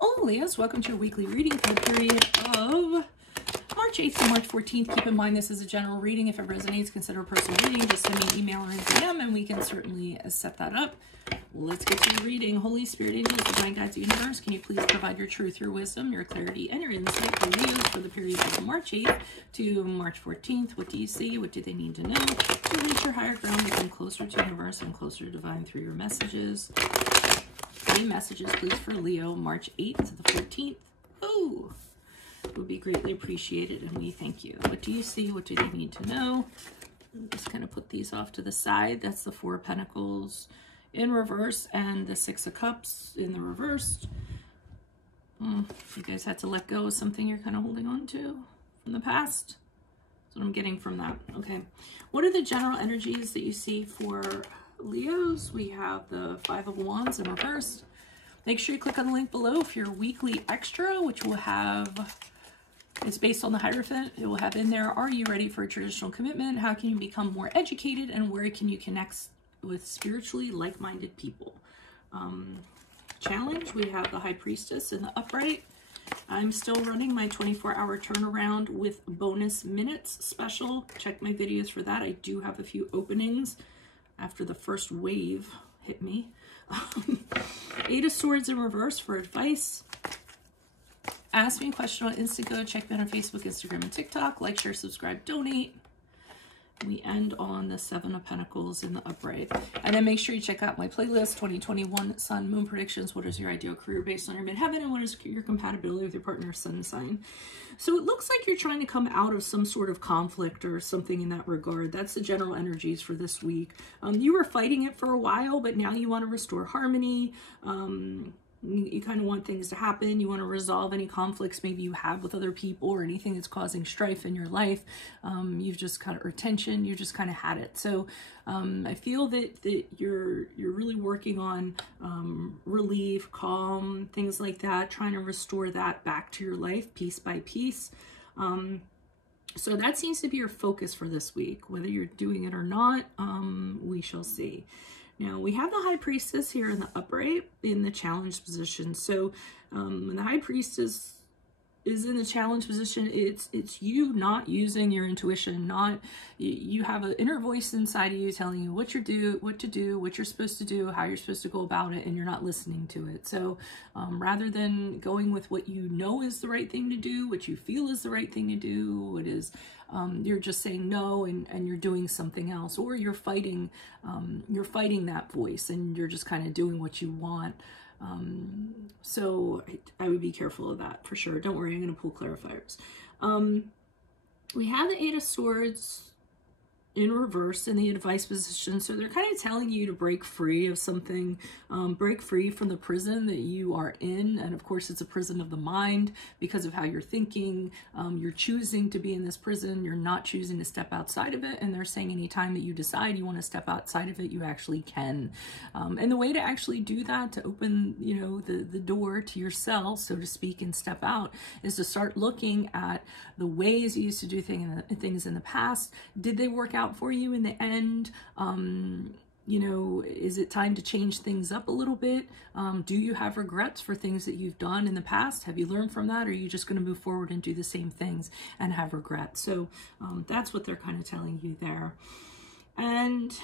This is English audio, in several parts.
Hello, Leos. Welcome to your weekly reading for the period of March 8th to March 14th. Keep in mind this is a general reading. If it resonates, consider a personal reading. Just send me an email or an DM and we can certainly set that up. Let's get to your reading. Holy Spirit, angels, divine guides, universe, can you please provide your truth, your wisdom, your clarity, and your insight for Leos for the period of March 8th to March 14th? What do you see? What do they need to know to reach your higher ground, become closer to universe and closer to divine through your messages? Any messages, please, for Leo, March 8th to the 14th. Oh, it would be greatly appreciated, and we thank you. What do you see? What do they need to know? I'm just kind of put these off to the side. That's the Four of Pentacles in reverse and the Six of Cups in the reversed. You guys had to let go of something you're kind of holding on to from the past. That's what I'm getting from that. Okay. What are the general energies that you see for Leos? We have the Five of Wands in reverse. Make sure you click on the link below for your weekly extra, which will have, it's based on the Heirophant. It will have in there, are you ready for a traditional commitment? How can you become more educated? And where can you connect with spiritually like-minded people? Challenge, we have the High Priestess in the upright. I'm still running my 24-hour turnaround with bonus minutes special. Check my videos for that. I do have a few openings after the first wave hit me. Eight of Swords in reverse for advice. Ask me a question on Instago. Check me out on Facebook, Instagram, and TikTok. Like, share, subscribe, donate. We end on the Seven of Pentacles in the upright. And then make sure you check out my playlist, 2021 Sun Moon Predictions. What is your ideal career based on your midheaven? And what is your compatibility with your partner's sun sign? So it looks like you're trying to come out of some sort of conflict or something in that regard. That's the general energies for this week. You were fighting it for a while, but now you want to restore harmony. You kind of want things to happen. You want to resolve any conflicts maybe you have with other people or anything that's causing strife in your life. You've just kind of, or tension, you just kind of had it. So I feel that you're really working on relief, calm, things like that, trying to restore that back to your life piece by piece. So that seems to be your focus for this week. Whether you're doing it or not, we shall see. Now, we have the High Priestess here in the upright in the challenge position. So when the High Priestess is in the challenge position, it's you not using your intuition, not you have an inner voice inside of you telling you what to do, what you're supposed to do, how you're supposed to go about it, and you're not listening to it. So rather than going with what you know is the right thing to do, what you feel is the right thing to do, what is you're just saying no and you're doing something else, or you're fighting that voice and you're just kind of doing what you want. So I would be careful of that for sure. Don't worry, I'm going to pull clarifiers. We have the Eight of Swords in reverse in the advice position. So they're kind of telling you to break free of something, break free from the prison that you are in. And of course, it's a prison of the mind because of how you're thinking. You're choosing to be in this prison. You're not choosing to step outside of it. And they're saying anytime that you decide you want to step outside of it, you actually can. And the way to actually do that, to open, you know, the door to yourself, so to speak, and step out, is to start looking at the ways you used to do things in the past. Did they work out for you in the end? You know, is it time to change things up a little bit? Do you have regrets for things that you've done in the past? Have you learned from that? Or are you just going to move forward and do the same things and have regrets? So that's what they're kind of telling you there. And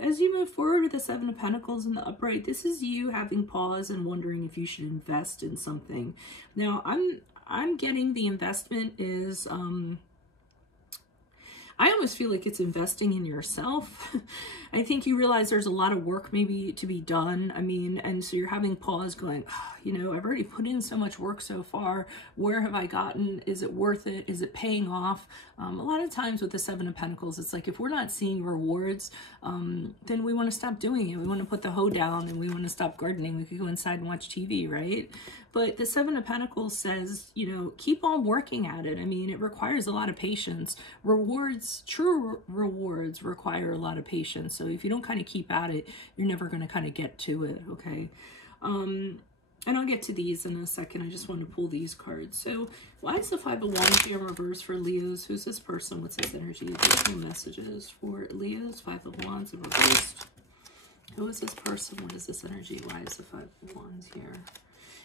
as you move forward with the Seven of Pentacles in the upright, this is you having pause and wondering if you should invest in something. Now, I'm getting the investment is I almost feel like it's investing in yourself. I think you realize there's a lot of work maybe to be done. I mean, and so you're having pause going, oh, you know, I've already put in so much work so far. Where have I gotten? Is it worth it? Is it paying off? A lot of times with the Seven of Pentacles, it's like if we're not seeing rewards, then we want to stop doing it. We want to put the hoe down and we want to stop gardening. We could go inside and watch TV, right? But the Seven of Pentacles says, you know, keep on working at it. I mean, it requires a lot of patience. True rewards require a lot of patience. So if you don't kind of keep at it, you're never going to kind of get to it, okay? And I'll get to these in a second. I just want to pull these cards. So why is the Five of Wands here in reverse for Leos? Who's this person? What's this energy? Additional messages for Leos. Five of Wands in reverse. Who is this person? What is this energy? Why is the Five of Wands here?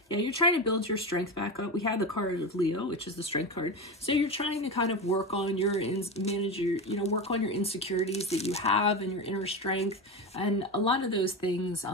Yeah, you're trying to build your strength back up. We had the card of Leo, which is the strength card. So you're trying to kind of work on your, work on your insecurities that you have and your inner strength and a lot of those things,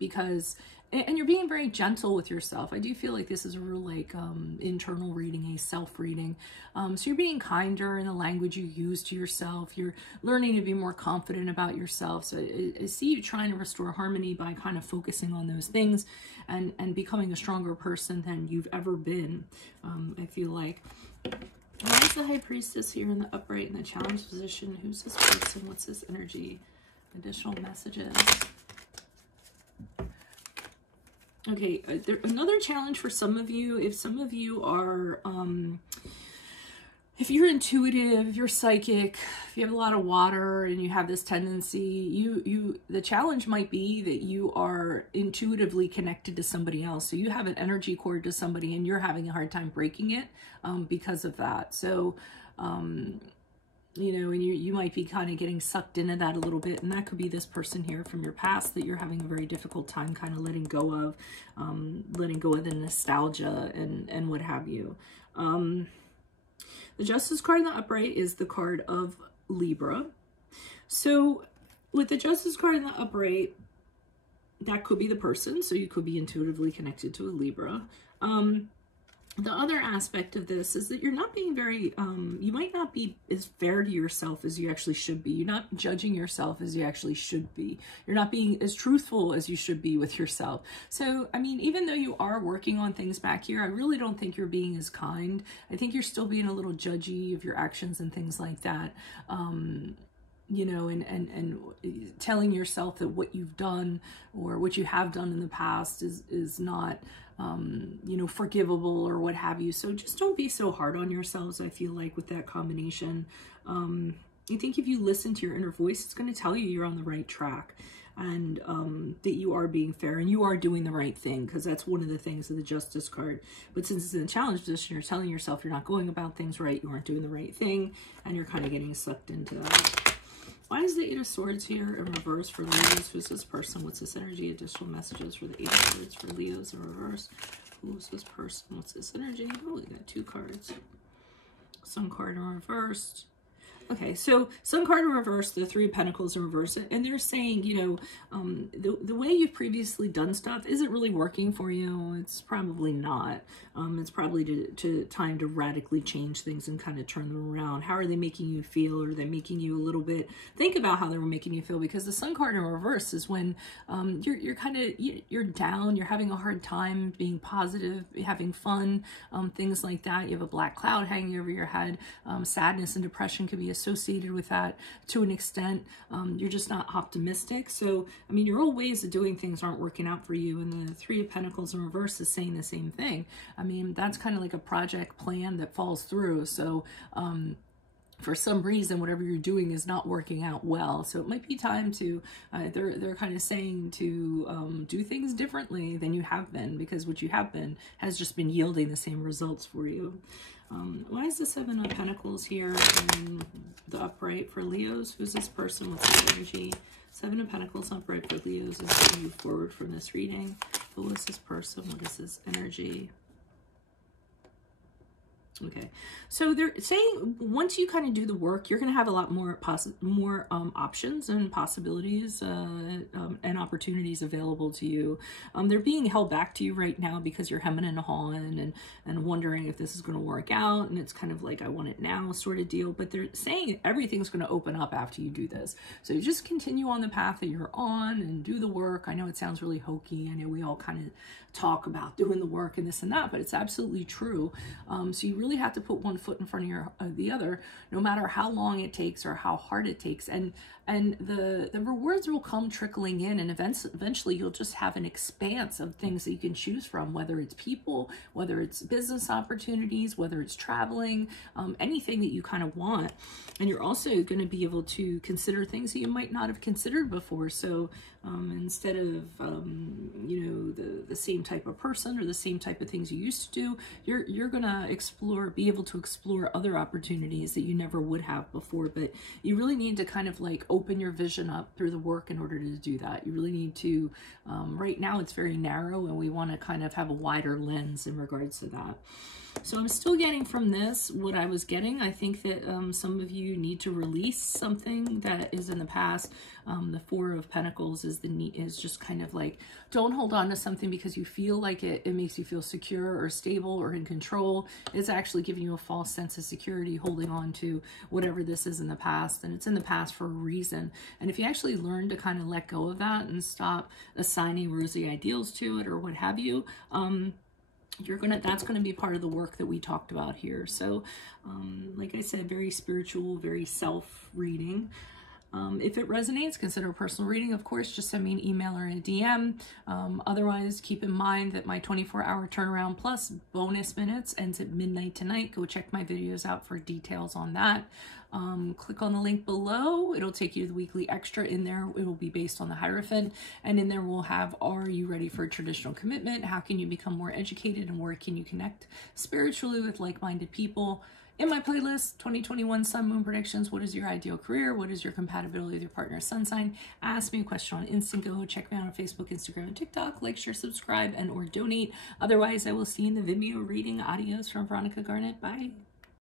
because, and you're being very gentle with yourself. I do feel like this is a real like internal reading, a self-reading. So you're being kinder in the language you use to yourself. You're learning to be more confident about yourself. So I see you trying to restore harmony by kind of focusing on those things and becoming a stronger person than you've ever been, I feel like. Why is the High Priestess here in the upright in the challenge position? Who's this person? What's this energy? Additional messages. Okay, another challenge for some of you, if some of you are, if you're intuitive, if you're psychic, if you have a lot of water and you have this tendency, the challenge might be that you are intuitively connected to somebody else. So you have an energy cord to somebody and you're having a hard time breaking it because of that. So, you know, and you might be kind of getting sucked into that a little bit. And that could be this person here from your past that you're having a very difficult time kind of letting go of the nostalgia and what have you. The Justice card in the upright is the card of Libra. So with the Justice card in the upright, that could be the person. So you could be intuitively connected to a Libra. The other aspect of this is that you're not being very, you might not be as fair to yourself as you actually should be. You're not judging yourself as you actually should be. You're not being as truthful as you should be with yourself. So, I mean, even though you are working on things back here, I really don't think you're being as kind. I think you're still being a little judgy of your actions and things like that. You know, and telling yourself that what you've done or what you have done in the past is not, you know, forgivable or what have you. So just don't be so hard on yourselves, I feel like, with that combination. I think if you listen to your inner voice, it's going to tell you you're on the right track and that you are being fair and you are doing the right thing, because that's one of the things of the Justice card. But since it's in a challenge position, you're telling yourself you're not going about things right, you aren't doing the right thing, and you're kind of getting sucked into that. Why is the Eight of Swords here in reverse for Leos? Who's this person? What's this energy? Additional messages for the Eight of Swords for Leos in reverse. Who's this person? What's this energy? Oh, we got two cards. Sun card in reverse. Okay, so Sun card in reverse, the Three of Pentacles in reverse, and they're saying, you know, the way you've previously done stuff isn't really working for you. It's probably not. It's probably time to radically change things and kind of turn them around. How are they making you feel? Are they making you a little bit think about how they were making you feel? Because the Sun card in reverse is when you're kind of you're down, you're having a hard time being positive, having fun, things like that. You have a black cloud hanging over your head. Sadness and depression could be associated with that to an extent. You're just not optimistic. So, I mean, your old ways of doing things aren't working out for you. And the Three of Pentacles in reverse is saying the same thing. I mean, that's kind of like a project plan that falls through. So, for some reason, whatever you're doing is not working out well. So it might be time to, they're kind of saying to do things differently than you have been, because what you have been has just been yielding the same results for you. Why is the Seven of Pentacles here in the upright for Leos? Who's this person? What's this energy? Seven of Pentacles upright for Leos is moving you forward from this reading. Who is this person? What is this energy? Okay, so they're saying once you kind of do the work, you're going to have a lot more options and possibilities and opportunities available to you. They're being held back to you right now because you're hemming and hawing and wondering if this is going to work out, and it's kind of like I want it now sort of deal. But they're saying everything's going to open up after you do this. So you just continue on the path that you're on and do the work. I know it sounds really hokey. I know we all kind of talk about doing the work and this and that, but it's absolutely true. So you really have to put one foot in front of the other, no matter how long it takes or how hard it takes. And the rewards will come trickling in, and eventually you'll just have an expanse of things that you can choose from, whether it's people, whether it's business opportunities, whether it's traveling, anything that you kind of want. And you're also going to be able to consider things that you might not have considered before. So instead of, you know, the same type of person or the same type of things you used to do. You're gonna be able to explore other opportunities that you never would have before, but you really need to kind of like open your vision up through the work in order to do that. You really need to, right now it's very narrow, and we want to kind of have a wider lens in regards to that. So I'm still getting from this what I was getting. I think that some of you need to release something that is in the past. The Four of Pentacles is just kind of like, don't hold on to something because you feel like it makes you feel secure or stable or in control. It's actually giving you a false sense of security holding on to whatever this is in the past, and it's in the past for a reason. And if you actually learn to kind of let go of that and stop assigning rosy ideals to it or what have you, that's gonna be part of the work that we talked about here. So like I said, very spiritual, very self-reading. If it resonates, consider a personal reading. Of course, just send me an email or a DM. Otherwise, keep in mind that my 24-hour turnaround plus bonus minutes ends at midnight tonight. Go check my videos out for details on that. Click on the link below. It'll take you to the weekly extra. In there, it will be based on the Heirophant. And in there, we'll have, are you ready for a traditional commitment? How can you become more educated? And where can you connect spiritually with like-minded people? In my playlist, 2021 Sun Moon Predictions, what is your ideal career? What is your compatibility with your partner's sun sign? Ask me a question on Instant Go. Check me out on Facebook, Instagram, and TikTok. Like, share, subscribe, and or donate. Otherwise, I will see you in the Vimeo reading. Adios from Veronica Garnett. Bye.